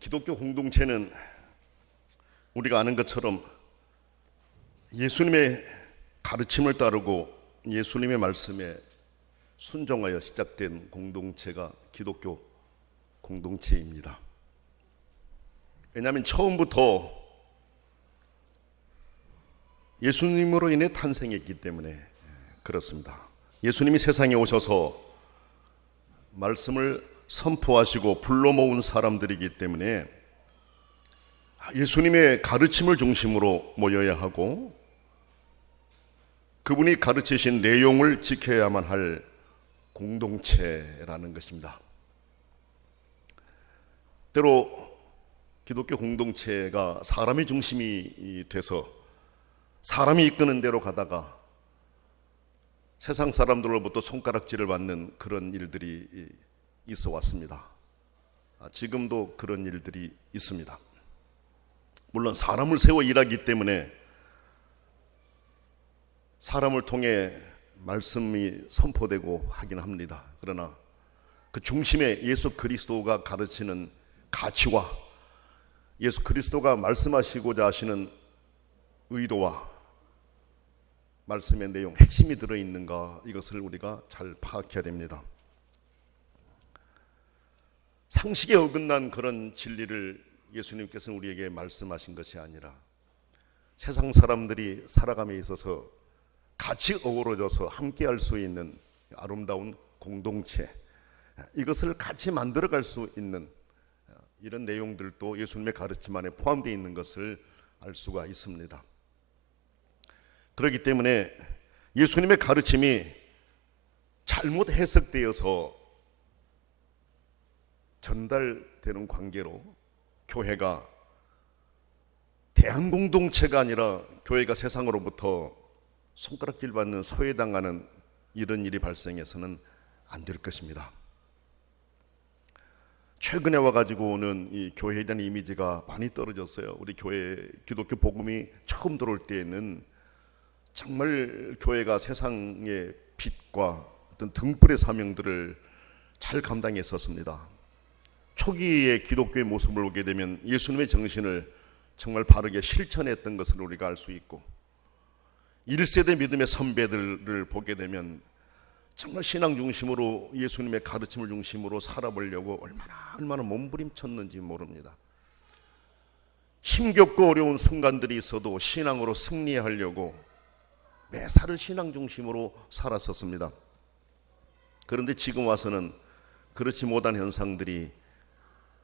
기독교 공동체는 우리가 아는 것처럼 예수님의 가르침을 따르고 예수님의 말씀에 순종하여 시작된 공동체가 기독교 공동체입니다. 왜냐하면 처음부터 예수님으로 인해 탄생했기 때문에 그렇습니다. 예수님이 세상에 오셔서 말씀을 선포하시고 불러 모은 사람들이기 때문에 예수님의 가르침을 중심으로 모여야 하고 그분이 가르치신 내용을 지켜야만 할 공동체라는 것입니다. 때로 기독교 공동체가 사람의 중심이 돼서 사람이 이끄는 대로 가다가 세상 사람들로부터 손가락질을 받는 그런 일들이 있어 왔습니다. 지금도 그런 일들이 있습니다. 물론 사람을 세워 일하기 때문에 사람을 통해 말씀이 선포되고 하긴 합니다. 그러나 그 중심에 예수 그리스도가 가르치는 가치와 예수 그리스도가 말씀하시고자 하시는 의도와 말씀의 내용, 핵심이 들어있는가, 이것을 우리가 잘 파악해야 됩니다. 상식에 어긋난 그런 진리를 예수님께서는 우리에게 말씀하신 것이 아니라 세상 사람들이 살아감에 있어서 같이 어우러져서 함께할 수 있는 아름다운 공동체, 이것을 같이 만들어갈 수 있는 이런 내용들도 예수님의 가르침 안에 포함되어 있는 것을 알 수가 있습니다. 그렇기 때문에 예수님의 가르침이 잘못 해석되어서 전달되는 관계로 교회가 대한공동체가 아니라 교회가 세상으로부터 손가락질 받는 소외당하는 이런 일이 발생해서는 안 될 것입니다. 최근에 와가지고 오는 이 교회에 대한 이미지가 많이 떨어졌어요. 우리 교회 기독교 복음이 처음 들어올 때에는 정말 교회가 세상의 빛과 어떤 등불의 사명들을 잘 감당했었습니다. 초기의 기독교의 모습을 보게 되면 예수님의 정신을 정말 바르게 실천했던 것을 우리가 알 수 있고 1세대 믿음의 선배들을 보게 되면 정말 신앙 중심으로 예수님의 가르침을 중심으로 살아보려고 얼마나 몸부림쳤는지 모릅니다. 힘겹고 어려운 순간들이 있어도 신앙으로 승리하려고 매사를 신앙 중심으로 살았었습니다. 그런데 지금 와서는 그렇지 못한 현상들이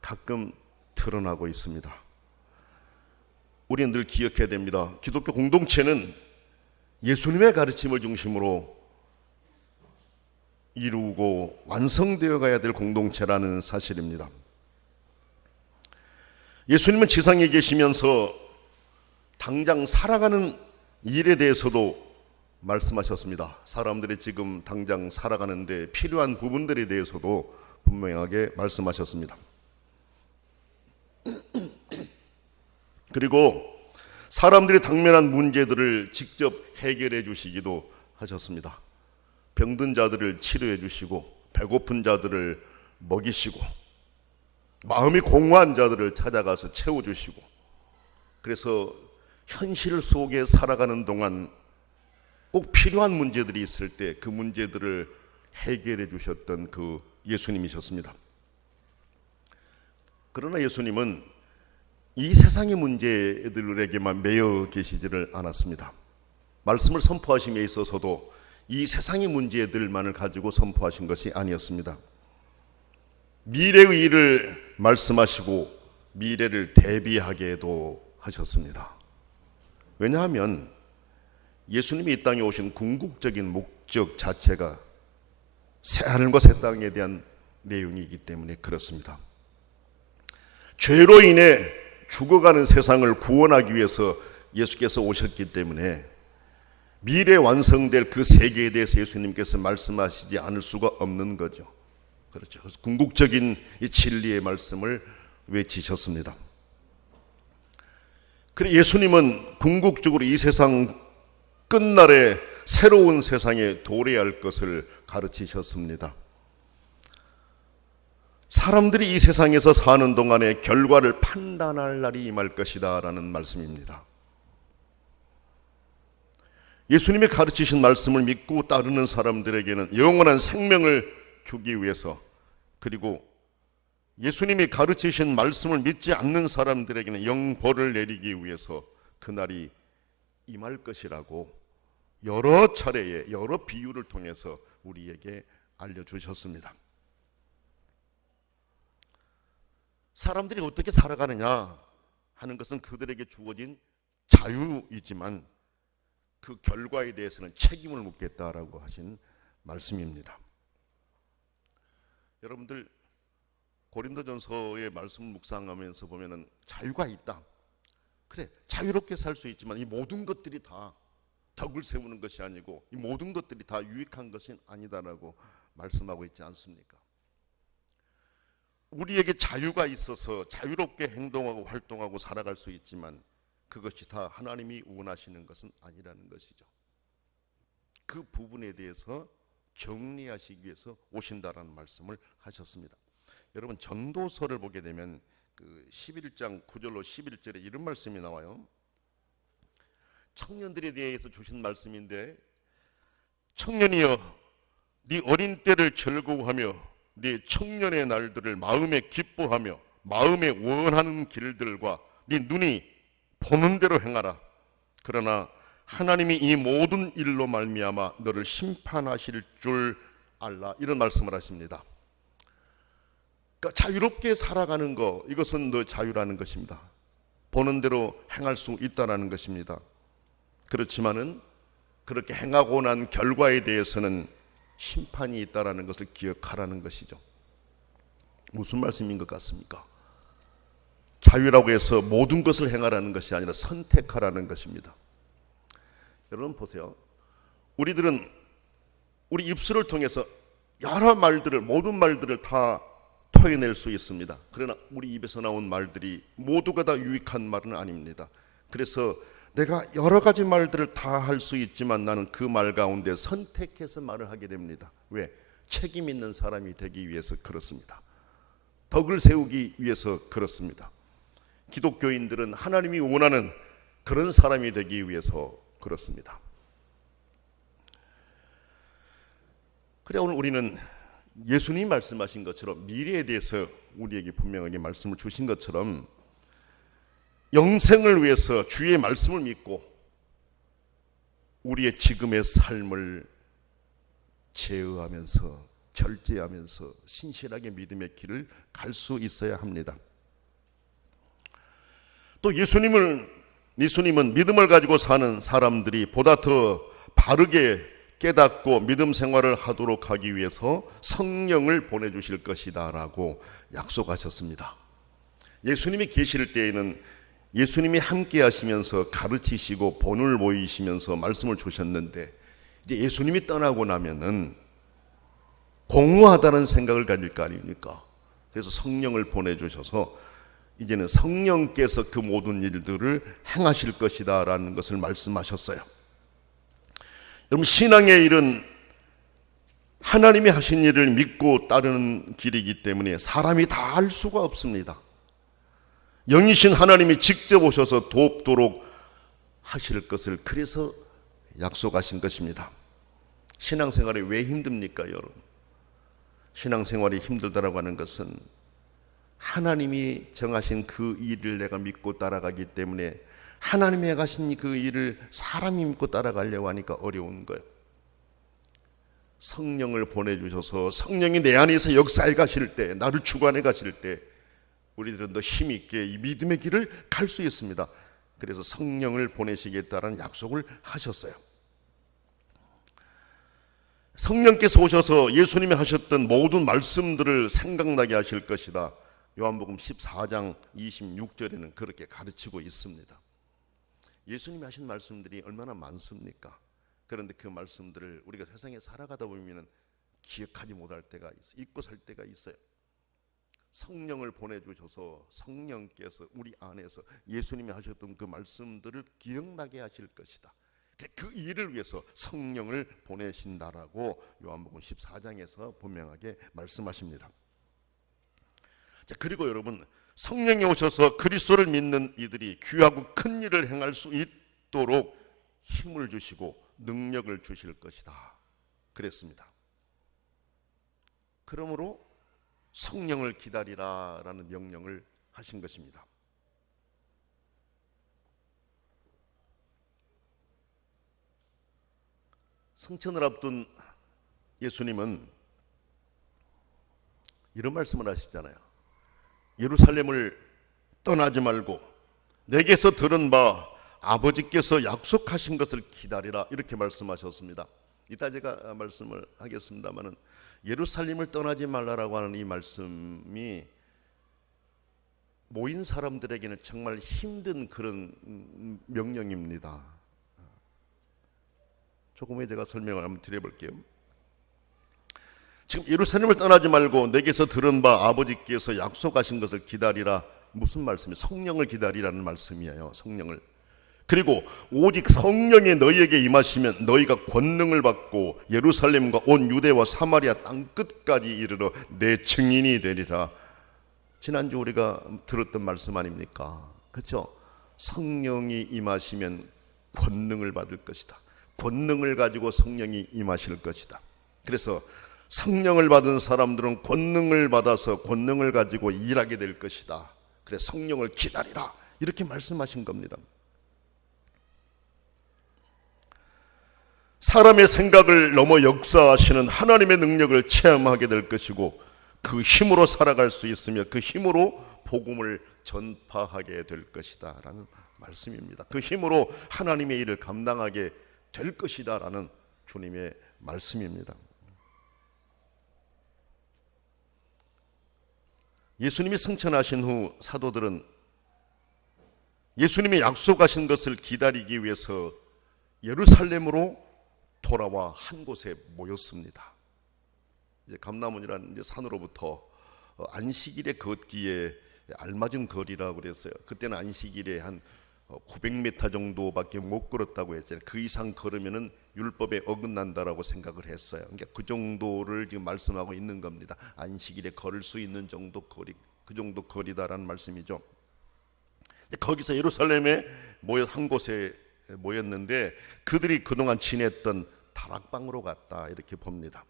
가끔 드러나고 있습니다. 우리는 늘 기억해야 됩니다. 기독교 공동체는 예수님의 가르침을 중심으로 이루고 완성되어 가야 될 공동체라는 사실입니다. 예수님은 지상에 계시면서 당장 살아가는 일에 대해서도 말씀하셨습니다. 사람들이 지금 당장 살아가는데 필요한 부분들에 대해서도 분명하게 말씀하셨습니다. 그리고 사람들이 당면한 문제들을 직접 해결해 주시기도 하셨습니다. 병든 자들을 치료해 주시고 배고픈 자들을 먹이시고 마음이 공허한 자들을 찾아가서 채워주시고, 그래서 현실 속에 살아가는 동안 꼭 필요한 문제들이 있을 때 그 문제들을 해결해 주셨던 그 예수님이셨습니다. 그러나 예수님은 이 세상의 문제들에게만 매여 계시지를 않았습니다. 말씀을 선포하심에 있어서도 이 세상의 문제들만을 가지고 선포하신 것이 아니었습니다. 미래의 일을 말씀하시고 미래를 대비하게도 하셨습니다. 왜냐하면 예수님이 이 땅에 오신 궁극적인 목적 자체가 새하늘과 새 땅에 대한 내용이기 때문에 그렇습니다. 죄로 인해 죽어가는 세상을 구원하기 위해서 예수께서 오셨기 때문에 미래에 완성될 그 세계에 대해서 예수님께서 말씀하시지 않을 수가 없는 거죠. 그렇죠. 궁극적인 이 진리의 말씀을 외치셨습니다. 그래 예수님은 궁극적으로 이 세상 끝날에 새로운 세상에 도래할 것을 가르치셨습니다. 사람들이 이 세상에서 사는 동안에 결과를 판단할 날이 임할 것이다 라는 말씀입니다. 예수님이 가르치신 말씀을 믿고 따르는 사람들에게는 영원한 생명을 주기 위해서, 그리고 예수님이 가르치신 말씀을 믿지 않는 사람들에게는 영벌을 내리기 위해서 그날이 임할 것이라고 여러 차례의 여러 비유를 통해서 우리에게 알려주셨습니다. 사람들이 어떻게 살아가느냐 하는 것은 그들에게 주어진 자유이지만 그 결과에 대해서는 책임을 묻겠다라고 하신 말씀입니다. 여러분들 고린도전서의 말씀을 묵상하면서 보면은 자유가 있다. 그래, 자유롭게 살 수 있지만 이 모든 것들이 다 덕을 세우는 것이 아니고 이 모든 것들이 다 유익한 것은 아니다라고 말씀하고 있지 않습니까? 우리에게 자유가 있어서 자유롭게 행동하고 활동하고 살아갈 수 있지만 그것이 다 하나님이 원하시는 것은 아니라는 것이죠. 그 부분에 대해서 정리하시기 위해서 오신다라는 말씀을 하셨습니다. 여러분 전도서를 보게 되면 그 11장 9절로 11절에 이런 말씀이 나와요. 청년들에 대해서 주신 말씀인데, 청년이여 네 어린 때를 즐거워하며 네 청년의 날들을 마음에 기뻐하며 마음에 원하는 길들과 네 눈이 보는 대로 행하라. 그러나 하나님이 이 모든 일로 말미암아 너를 심판하실 줄 알라. 이런 말씀을 하십니다. 그러니까 자유롭게 살아가는 것, 이것은 너 자유라는 것입니다. 보는 대로 행할 수 있다라는 것입니다. 그렇지만은 그렇게 행하고 난 결과에 대해서는 심판이 있다라는 것을 기억하라는 것이죠. 무슨 말씀인 것 같습니까? 자유라고 해서 모든 것을 행하라는 것이 아니라 선택하라는 것입니다. 여러분 보세요. 우리들은 우리 입술을 통해서 여러 말들을, 모든 말들을 다 토해낼 수 있습니다. 그러나 우리 입에서 나온 말들이 모두가 다 유익한 말은 아닙니다. 그래서 내가 여러 가지 말들을 다 할 수 있지만 나는 그 말 가운데 선택해서 말을 하게 됩니다. 왜? 책임 있는 사람이 되기 위해서 그렇습니다. 덕을 세우기 위해서 그렇습니다. 기독교인들은 하나님이 원하는 그런 사람이 되기 위해서 그렇습니다. 그래 오늘 우리는 예수님이 말씀하신 것처럼 미래에 대해서 우리에게 분명하게 말씀을 주신 것처럼 영생을 위해서 주의 말씀을 믿고 우리의 지금의 삶을 제어하면서 절제하면서 신실하게 믿음의 길을 갈 수 있어야 합니다. 또 예수님은 믿음을 가지고 사는 사람들이 보다 더 바르게 깨닫고 믿음 생활을 하도록 하기 위해서 성령을 보내주실 것이다 라고 약속하셨습니다. 예수님이 계실 때에는 예수님이 함께 하시면서 가르치시고 본을 보이시면서 말씀을 주셨는데 이제 예수님이 떠나고 나면은 공허하다는 생각을 가질 거 아닙니까? 그래서 성령을 보내주셔서 이제는 성령께서 그 모든 일들을 행하실 것이다 라는 것을 말씀하셨어요. 여러분 신앙의 일은 하나님이 하신 일을 믿고 따르는 길이기 때문에 사람이 다 할 수가 없습니다. 영이신 하나님이 직접 오셔서 돕도록 하실 것을 그래서 약속하신 것입니다. 신앙생활이 왜 힘듭니까 여러분? 신앙생활이 힘들다라고 하는 것은 하나님이 정하신 그 일을 내가 믿고 따라가기 때문에 하나님이 하신 그 일을 사람이 믿고 따라가려고 하니까 어려운 거예요. 성령을 보내주셔서 성령이 내 안에서 역사해 가실 때, 나를 주관해 가실 때 우리들은 더 힘있게 이 믿음의 길을 갈 수 있습니다. 그래서 성령을 보내시겠다는 약속을 하셨어요. 성령께서 오셔서 예수님이 하셨던 모든 말씀들을 생각나게 하실 것이다. 요한복음 14장 26절에는 그렇게 가르치고 있습니다. 예수님이 하신 말씀들이 얼마나 많습니까? 그런데 그 말씀들을 우리가 세상에 살아가다 보면 기억하지 못할 때가 있어요. 잊고 살 때가 있어요. 성령을 보내주셔서 성령께서 우리 안에서 예수님이 하셨던 그 말씀들을 기억나게 하실 것이다. 그 일을 위해서 성령을 보내신다라고 요한복음 14장에서 분명하게 말씀하십니다. 자, 그리고 여러분, 성령이 오셔서 그리스도를 믿는 이들이 귀하고 큰 일을 행할 수 있도록 힘을 주시고 능력을 주실 것이다 그랬습니다. 그러므로 성령을 기다리라라는 명령을 하신 것입니다. 성천을 앞둔 예수님은 이런 말씀을 하시잖아요. 예루살렘을 떠나지 말고 내게서 들은 바 아버지께서 약속하신 것을 기다리라 이렇게 말씀하셨습니다. 이따 제가 말씀을 하겠습니다마는 예루살렘을 떠나지 말라라고 하는 이 말씀이 모인 사람들에게는 정말 힘든 그런 명령입니다. 조금 후에 제가 설명을 한번 드려볼게요. 지금 예루살렘을 떠나지 말고 내게서 들은 바 아버지께서 약속하신 것을 기다리라. 무슨 말씀이에요? 성령을 기다리라는 말씀이에요. 성령을. 그리고 오직 성령이 너희에게 임하시면 너희가 권능을 받고 예루살렘과 온 유대와 사마리아 땅끝까지 이르러 내 증인이 되리라. 지난주 우리가 들었던 말씀 아닙니까? 그렇죠? 성령이 임하시면 권능을 받을 것이다. 권능을 가지고 성령이 임하실 것이다. 그래서 성령을 받은 사람들은 권능을 받아서 권능을 가지고 일하게 될 것이다. 그래서 성령을 기다리라 이렇게 말씀하신 겁니다. 사람의 생각을 넘어 역사하시는 하나님의 능력을 체험하게 될 것이고 그 힘으로 살아갈 수 있으며 그 힘으로 복음을 전파하게 될 것이다 라는 말씀입니다. 그 힘으로 하나님의 일을 감당하게 될 것이다 라는 주님의 말씀입니다. 예수님이 승천하신 후 사도들은 예수님이 약속하신 것을 기다리기 위해서 예루살렘으로 돌아와 한 곳에 모였습니다. 이제 감람원이라는 이제 산으로부터 안식일에 걷기에 알맞은 거리라고 그랬어요. 그때는 안식일에 한 900m 정도밖에 못 걸었다고 했잖아요. 그 이상 걸으면은 율법에 어긋난다라고 생각을 했어요. 그러니까 그 정도를 지금 말씀하고 있는 겁니다. 안식일에 걸을 수 있는 정도 거리, 그 정도 거리다라는 말씀이죠. 거기서 예루살렘에 모여 한 곳에 모였는데 그들이 그동안 지냈던 다락방으로 갔다 이렇게 봅니다.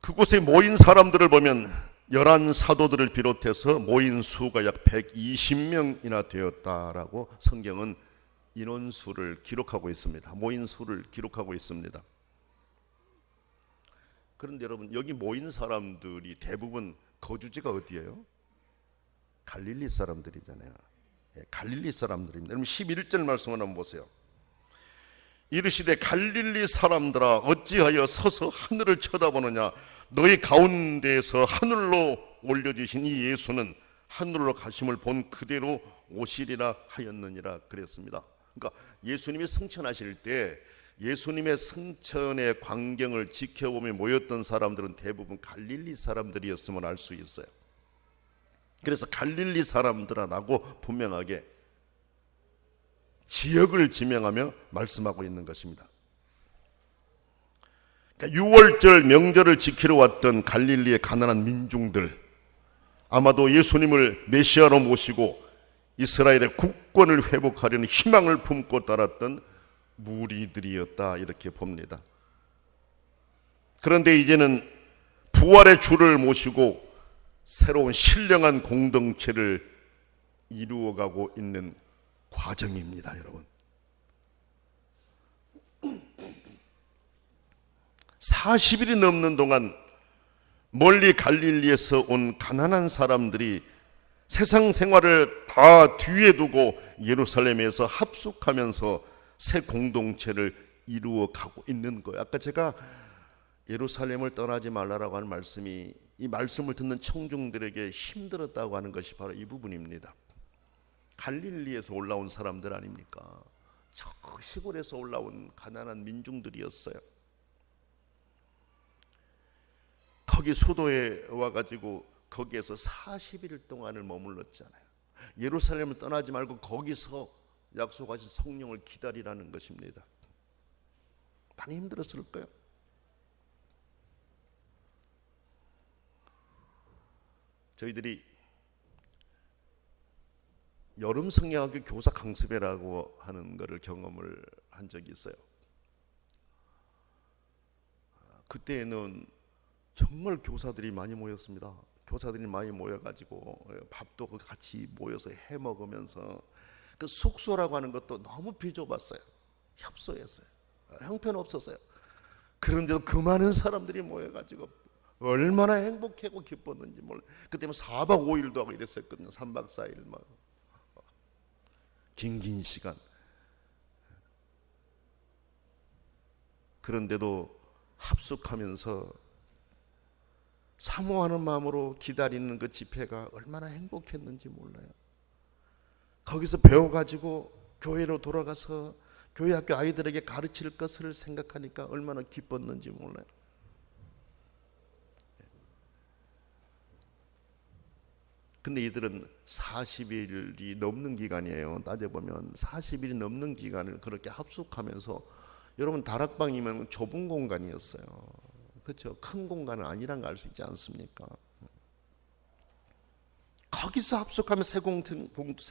그곳에 모인 사람들을 보면 11 사도들을 비롯해서 모인 수가 약 120명이나 되었다라고 성경은 인원수를 기록하고 있습니다. 모인 수를 기록하고 있습니다. 그런데 여러분, 여기 모인 사람들이 대부분 거주지가 어디예요? 갈릴리 사람들이잖아요. 갈릴리 사람들입니다. 여러분 11절 말씀을 한번 보세요. 이르시되 갈릴리 사람들아 어찌하여 서서 하늘을 쳐다보느냐. 너희 가운데에서 하늘로 올려주신 이 예수는 하늘로 가심을 본 그대로 오시리라 하였느니라 그랬습니다. 그러니까 예수님이 승천하실 때 예수님의 승천의 광경을 지켜보며 모였던 사람들은 대부분 갈릴리 사람들이었음을 알 수 있어요. 그래서 갈릴리 사람들아라고 분명하게 지역을 지명하며 말씀하고 있는 것입니다. 그러니까 6월절 명절을 지키러 왔던 갈릴리의 가난한 민중들, 아마도 예수님을 메시아로 모시고 이스라엘의 국권을 회복하려는 희망을 품고 따랐던 무리들이었다 이렇게 봅니다. 그런데 이제는 부활의 주를 모시고 새로운 신령한 공동체를 이루어가고 있는 과정입니다, 여러분. 40일이 넘는 동안 멀리 갈릴리에서 온 가난한 사람들이 세상 생활을 다 뒤에 두고 예루살렘에서 합숙하면서 새 공동체를 이루어가고 있는 거예요. 아까 제가 예루살렘을 떠나지 말라라고 하는 말씀이 이 말씀을 듣는 청중들에게 힘들었다고 하는 것이 바로 이 부분입니다. 갈릴리에서 올라온 사람들 아닙니까? 저 시골에서 올라온 가난한 민중들이었어요. 거기 수도에 와가지고 거기에서 40일 동안을 머물렀잖아요. 예루살렘을 떠나지 말고 거기서 약속하신 성령을 기다리라는 것입니다. 많이 힘들었을 거예요. 저희들이 여름 성경학교 교사 강습회라고 하는 것을 경험을 한 적이 있어요. 그때에는 정말 교사들이 많이 모였습니다. 교사들이 많이 모여가지고 밥도 같이 모여서 해 먹으면서, 그 숙소라고 하는 것도 너무 비좁았어요. 협소했어요. 형편없었어요. 그런데도 그 많은 사람들이 모여가지고 얼마나 행복하고 기뻤는지 몰라요. 그때 4박 5일도 하고 이랬었거든요. 3박 4일 긴 시간. 그런데도 합숙하면서 사모하는 마음으로 기다리는 그 집회가 얼마나 행복했는지 몰라요. 거기서 배워가지고 교회로 돌아가서 교회 학교 아이들에게 가르칠 것을 생각하니까 얼마나 기뻤는지 몰라요. 근데 이들은 40일이 넘는 기간이에요. 따져보면 40일이 넘는 기간을 그렇게 합숙하면서, 여러분 다락방이면 좁은 공간이었어요. 그렇죠? 큰 공간은 아니란 걸 알 수 있지 않습니까? 거기서 합숙하면 새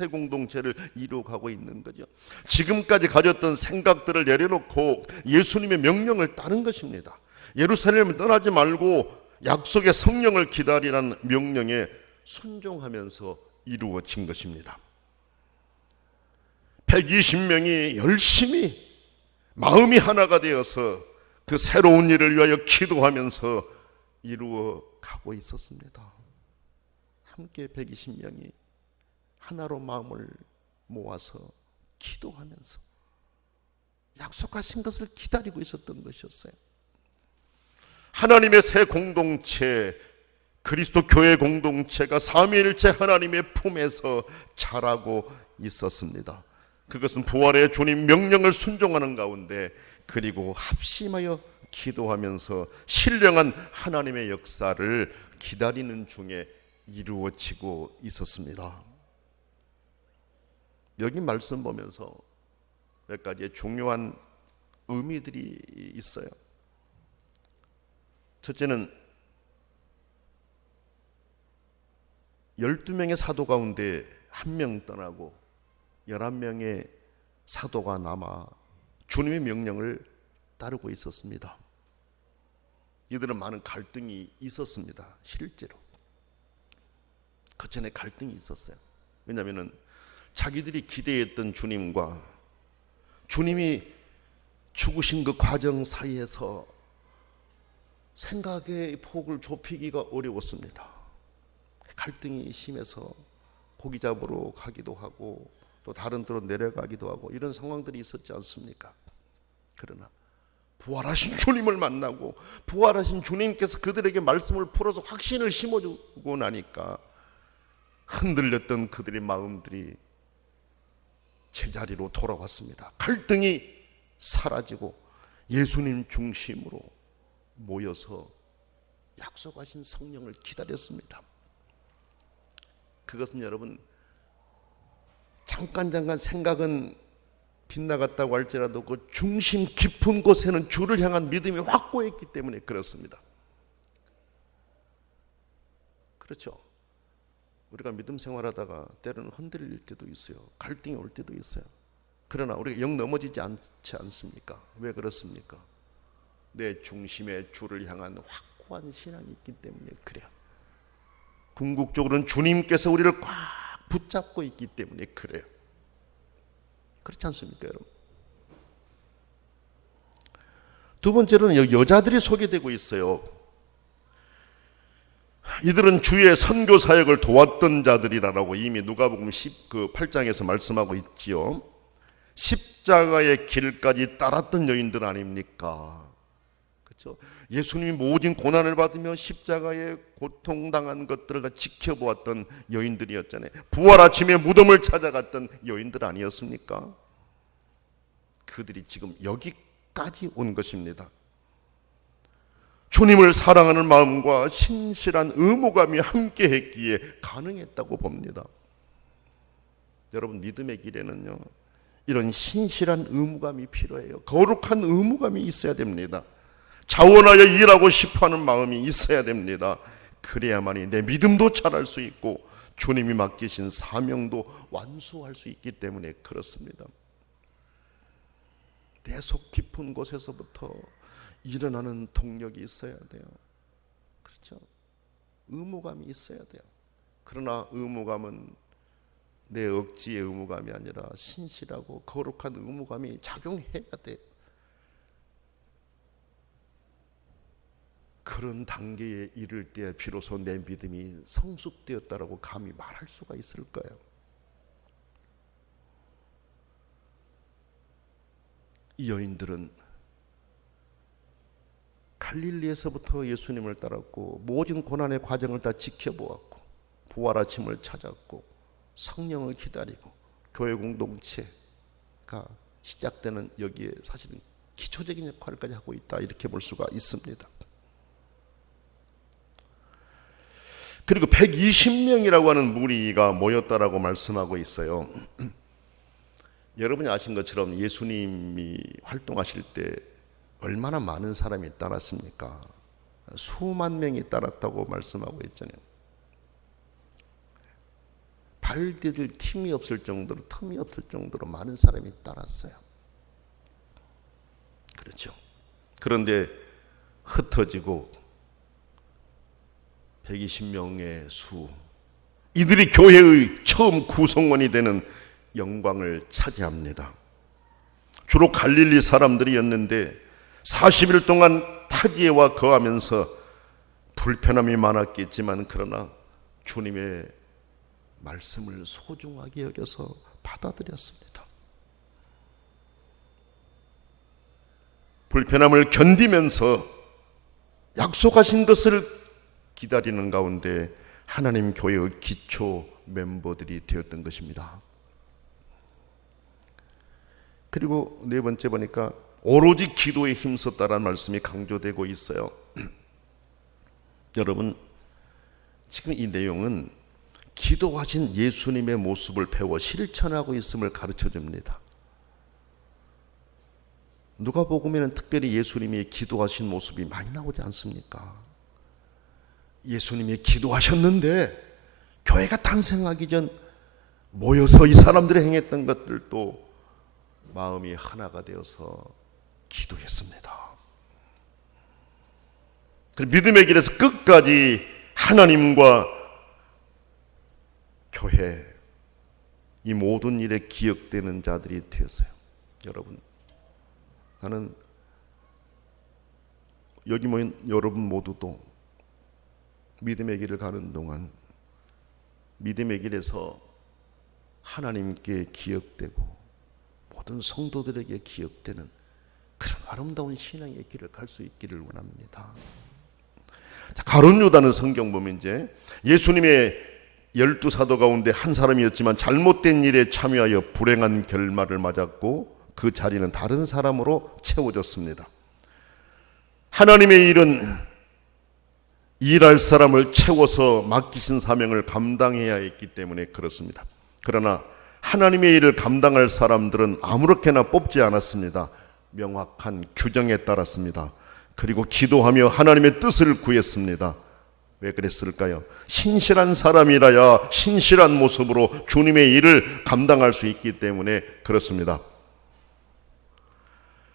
공동체를 이루어가고 있는 거죠. 지금까지 가졌던 생각들을 내려놓고 예수님의 명령을 따른 것입니다. 예루살렘을 떠나지 말고 약속의 성령을 기다리라는 명령에 순종하면서 이루어진 것입니다. 120명이 열심히 마음이 하나가 되어서 그 새로운 일을 위하여 기도하면서 이루어가고 있었습니다. 함께 120명이 하나로 마음을 모아서 기도하면서 약속하신 것을 기다리고 있었던 것이었어요. 하나님의 새 공동체, 그리스도 교회 공동체가 삼위일체 하나님의 품에서 자라고 있었습니다. 그것은 부활의 주님 명령을 순종하는 가운데, 그리고 합심하여 기도하면서 신령한 하나님의 역사를 기다리는 중에 이루어지고 있었습니다. 여기 말씀 보면서 몇 가지의 중요한 의미들이 있어요. 첫째는 12명의 사도 가운데 1명 떠나고 11명의 사도가 남아 주님의 명령을 따르고 있었습니다. 이들은 많은 갈등이 있었습니다. 실제로 그 전에 갈등이 있었어요. 왜냐하면 자기들이 기대했던 주님과 주님이 죽으신 그 과정 사이에서 생각의 폭을 좁히기가 어려웠습니다. 갈등이 심해서 고기 잡으러 가기도 하고 또 다른 데로 내려가기도 하고 이런 상황들이 있었지 않습니까? 그러나 부활하신 주님을 만나고 부활하신 주님께서 그들에게 말씀을 풀어서 확신을 심어주고 나니까 흔들렸던 그들의 마음들이 제자리로 돌아왔습니다. 갈등이 사라지고 예수님 중심으로 모여서 약속하신 성령을 기다렸습니다. 그것은 여러분 잠깐 생각은 빗나갔다고 할지라도 그 중심 깊은 곳에는 주를 향한 믿음이 확고했기 때문에 그렇습니다. 그렇죠? 우리가 믿음 생활하다가 때로는 흔들릴 때도 있어요. 갈등이 올 때도 있어요. 그러나 우리가 영 넘어지지 않지 않습니까? 왜 그렇습니까? 내 중심에 주를 향한 확고한 신앙이 있기 때문에 그래요. 궁극적으로는 주님께서 우리를 꽉 붙잡고 있기 때문에 그래요. 그렇지 않습니까, 여러분? 두 번째로는 여자들이 소개되고 있어요. 이들은 주의 선교 사역을 도왔던 자들이라고 이미 누가복음 8장에서 말씀하고 있지요. 십자가의 길까지 따랐던 여인들 아닙니까? 그렇죠? 예수님이 모든 고난을 받으며 십자가에 고통당한 것들을 다 지켜보았던 여인들이었잖아요. 부활 아침에 무덤을 찾아갔던 여인들 아니었습니까? 그들이 지금 여기까지 온 것입니다. 주님을 사랑하는 마음과 신실한 의무감이 함께했기에 가능했다고 봅니다. 여러분, 믿음의 길에는요, 이런 신실한 의무감이 필요해요. 거룩한 의무감이 있어야 됩니다. 자원하여 일하고 싶어하는 마음이 있어야 됩니다. 그래야만이 내 믿음도 자랄 수 있고 주님이 맡기신 사명도 완수할 수 있기 때문에 그렇습니다. 내 속 깊은 곳에서부터 일어나는 동력이 있어야 돼요. 그렇죠? 의무감이 있어야 돼요. 그러나 의무감은 내 억지의 의무감이 아니라 신실하고 거룩한 의무감이 작용해야 돼요. 그런 단계에 이를 때 비로소 내 믿음이 성숙되었다라고 감히 말할 수가 있을 거예요. 이 여인들은 갈릴리에서부터 예수님을 따랐고 모든 고난의 과정을 다 지켜보았고 부활 아침을 찾았고 성령을 기다리고 교회 공동체가 시작되는 여기에 사실은 기초적인 역할까지 하고 있다, 이렇게 볼 수가 있습니다. 그리고 120명이라고 하는 무리가 모였다라고 말씀하고 있어요. 여러분이 아신 것처럼 예수님이 활동하실 때 얼마나 많은 사람이 따랐습니까? 수만 명이 따랐다고 말씀하고 있잖아요. 발 디딜 틈이 없을 정도로 많은 사람이 따랐어요. 그렇죠. 그런데 흩어지고 120명의 수, 이들이 교회의 처음 구성원이 되는 영광을 차지합니다. 주로 갈릴리 사람들이었는데 40일 동안 타지에와 거하면서 불편함이 많았겠지만 그러나 주님의 말씀을 소중하게 여겨서 받아들였습니다. 불편함을 견디면서 약속하신 것을 기다리는 가운데 하나님 교회의 기초 멤버들이 되었던 것입니다. 그리고 네 번째 보니까 오로지 기도에 힘썼다라는 말씀이 강조되고 있어요. 여러분, 지금 이 내용은 기도하신 예수님의 모습을 배워 실천하고 있음을 가르쳐 줍니다. 누가복음에는 특별히 예수님이 기도하신 모습이 많이 나오지 않습니까? 예수님이 기도하셨는데 교회가 탄생하기 전 모여서 이 사람들이 행했던 것들도 마음이 하나가 되어서 기도했습니다. 믿음의 길에서 끝까지 하나님과 교회, 이 모든 일에 기억되는 자들이 되었어요. 여러분, 나는 여기 모인 여러분 모두도 믿음의 길을 가는 동안 믿음의 길에서 하나님께 기억되고 모든 성도들에게 기억되는 그런 아름다운 신앙의 길을 갈 수 있기를 원합니다. 가룟 유다는 성경 보면 이제 예수님의 12사도 가운데 한 사람이었지만 잘못된 일에 참여하여 불행한 결말을 맞았고 그 자리는 다른 사람으로 채워졌습니다. 하나님의 일은 일할 사람을 채워서 맡기신 사명을 감당해야 했기 때문에 그렇습니다. 그러나 하나님의 일을 감당할 사람들은 아무렇게나 뽑지 않았습니다. 명확한 규정에 따랐습니다. 그리고 기도하며 하나님의 뜻을 구했습니다. 왜 그랬을까요? 신실한 사람이라야 신실한 모습으로 주님의 일을 감당할 수 있기 때문에 그렇습니다.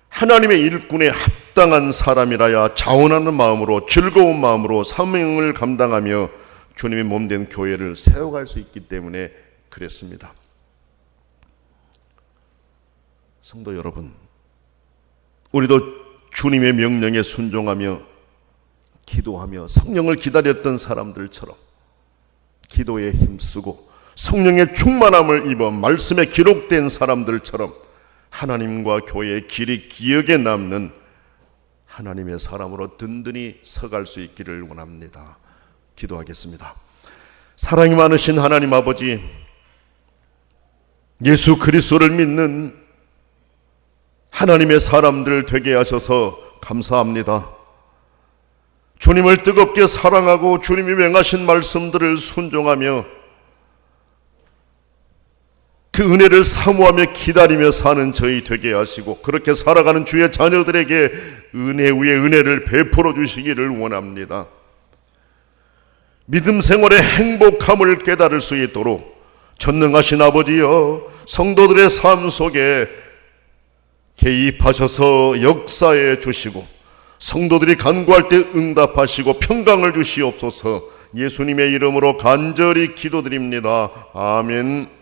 하나님의 일꾼에 합당한 사람이라야 자원하는 마음으로 즐거운 마음으로 사명을 감당하며 주님의 몸된 교회를 세워갈 수 있기 때문에 그랬습니다. 성도 여러분, 우리도 주님의 명령에 순종하며 기도하며 성령을 기다렸던 사람들처럼 기도에 힘쓰고 성령의 충만함을 입어 말씀에 기록된 사람들처럼 하나님과 교회의 길이 기억에 남는 하나님의 사람으로 든든히 서갈 수 있기를 원합니다. 기도하겠습니다. 사랑이 많으신 하나님 아버지, 예수 그리스도를 믿는 하나님의 사람들 되게 하셔서 감사합니다. 주님을 뜨겁게 사랑하고 주님이 명하신 말씀들을 순종하며 그 은혜를 사모하며 기다리며 사는 저희 되게 하시고 그렇게 살아가는 주의 자녀들에게 은혜 위에 은혜를 베풀어 주시기를 원합니다. 믿음 생활의 행복함을 깨달을 수 있도록 전능하신 아버지여, 성도들의 삶 속에 개입하셔서 역사해 주시고 성도들이 간구할 때 응답하시고 평강을 주시옵소서. 예수님의 이름으로 간절히 기도드립니다. 아멘.